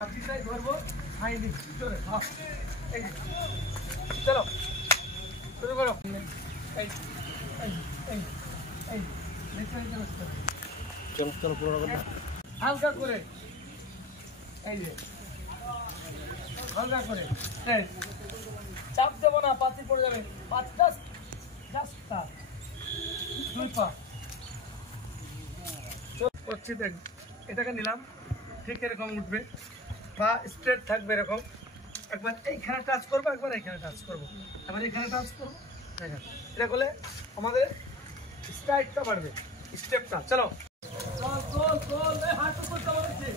ধরবো চলো শুরু করো। হালকা করে এই যে হালকা করে চাপ দেবো না, পাতি পড়ে যাবে। করছি দেখ, এটাকে নিলাম, ঠিক এরকম উঠবে, বা স্ট্রেট থাকবে এরকম। একবার এইখানে টাচ করবো, একবার এইখানে টাচ করবো, একবার এখানে টাচ করবো। দেখেন, এটা করলে আমাদের স্ট্রাইকটা বাড়বে, স্টেপটা। চলো হাঁটু করতে বলেছে,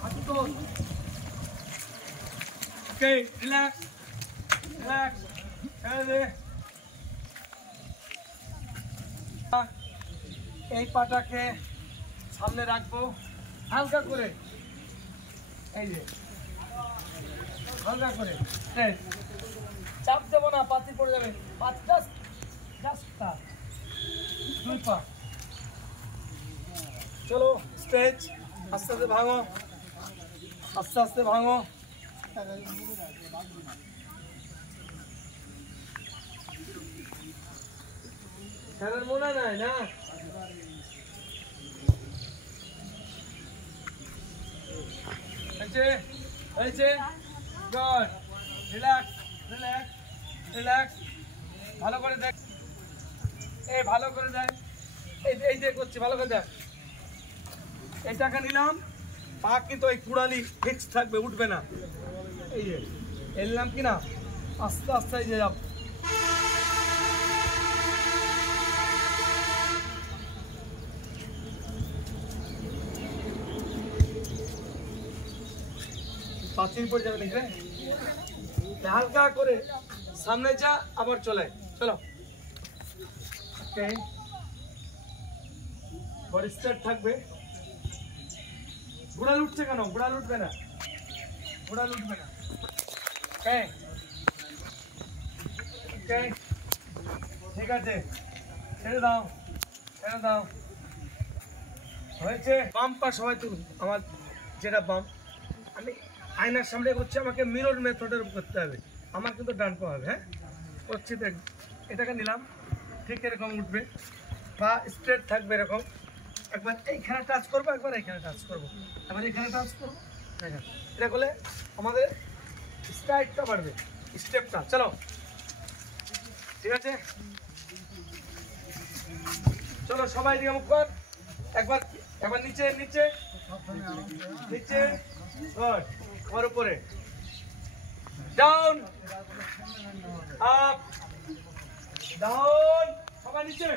হাঁটু তোল। ওকে, রিল্যাক্স রিল্যাক্স, ছেড়ে দে। এই পাটাকে সামনে রাখবো হালকা করে, এই যে হালকা করে, চাপ দেবো না, পাতি পড়ে যাবে। চলো স্ট্রেচ, আস্তে আস্তে ভাঙো, আস্তে আস্তে ভাঙো। খেলার মনে নাই না, ভালো করে দেখ, এই ভালো করে দেখ, এই যে করছি, ভালো করে দেখ। এইটাকে নিলাম, পা কিন্তু ওই কুড়ালি ফিক্স থাকবে, উঠবে না। এই যে এলাম কিনা, আস্তে আস্তে এই যে যাব। পাঁচিল পড়ে যাবে, দেখবে, হালকা করে সামনে যা, আবার চলে। চলো বডি স্ট্রেট থাকবে। গোড়াল উঠছে কেন? গোড়াল উঠবে না, গোড়াল উঠবে না। ঠিক আছে, ছেড়ে দাও, ছেড়ে দাও। হয়েছে। বাম পা সবাই তুলুন, আমার যেটা বাম, আমি আয়নার সামনে করছি, আমাকে মিরর মেথডের করতে হবে। আমার কিন্তু ডান পা হবে। হ্যাঁ, করছি দেখ, এটাকে নিলাম, ঠিক এরকম উঠবে, বা স্ট্রেট থাকবে এরকম। একবার এইখানে টাচ করবো, একবার এইখানে টাচ করবো, একবার এখানে টাচ করবো। দেখেন, এটা করলে আমাদের স্ট্রাইকটা বাড়বে, স্টেপটা। চলো ঠিক আছে, চলো সবাই দিকে মুখ কর। একবার একবার নিচে নিচে নিচে, আমার উপরে, ডাউন আপ ডাউন, সবাই নিচে,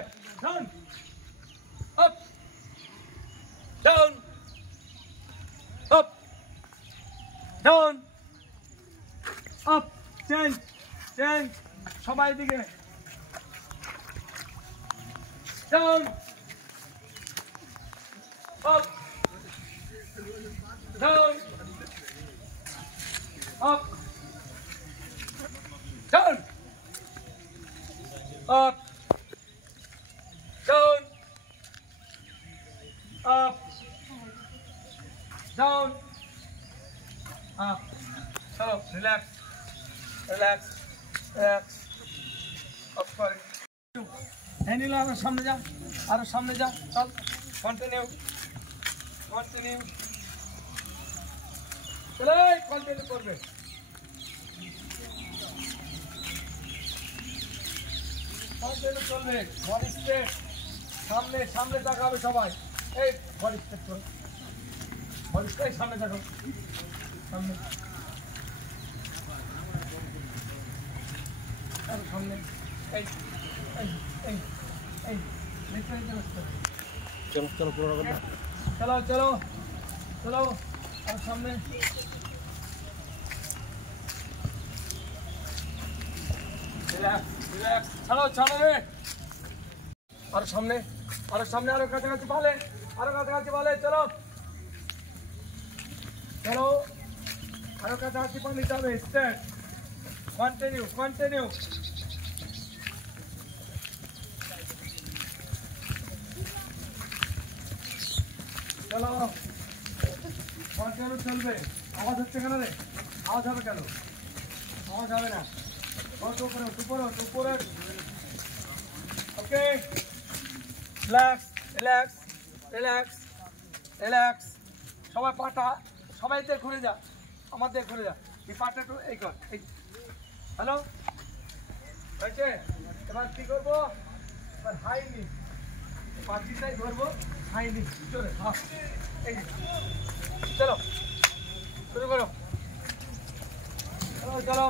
down up down up down up, change change, সবাই দিকে, down up down up down up down up down up. চলো রিল্যাক্স রিল্যাক্স রিল্যাক্স, অফ করে নিল। আরো সামনে যা, আরো সামনে যা, চল কন্টিনিউ কন্টিনিউ, চলে কন্টিনিউ করবে। কন্টিনিউ চলবে, বডি স্ট্রেট, সামনে সামনে তাকাবে সবাই। এই বডি স্ট্রেট করো, বডি স্ট্রেট, সামনে তাকাও, সামনে সামনে, এই এই এই এই, চলো চলো পুরো, চলো চলো চলো, আর সামনে, ছাড়ো ছাড়ো রে, আরো সামনে, আরো সামনে, আরো কাছাকাছি পালে, আরো কাছাকাছি পালে, চলো চলো, আরো কাছাকাছি পা নিতে হবে। স্ট্রেট, কন্টিনিউ কন্টিনিউ, চলো কন্টিনিউ চলবে। আওয়াজ হচ্ছে কেন রে? আওয়াজ হবে কেন? আওয়াজ হবে না। উপরে ওকে, রিল্যাক্স রিল্যাক্স রিল্যাক্স রিল্যাক্স। সবাই পাটা, সবাই দিয়ে ঘুরে যা, আমার দিয়ে ঘুরে যা। এই পাটা একটু এই কর, এই হ্যালো হয়েছে। এবার কী করবো? এবার হাই নি, পাঁচিটাই ধরবো, হাই নি চলে। হ্যাঁ এই চলো শুরু করো, চলো চলো।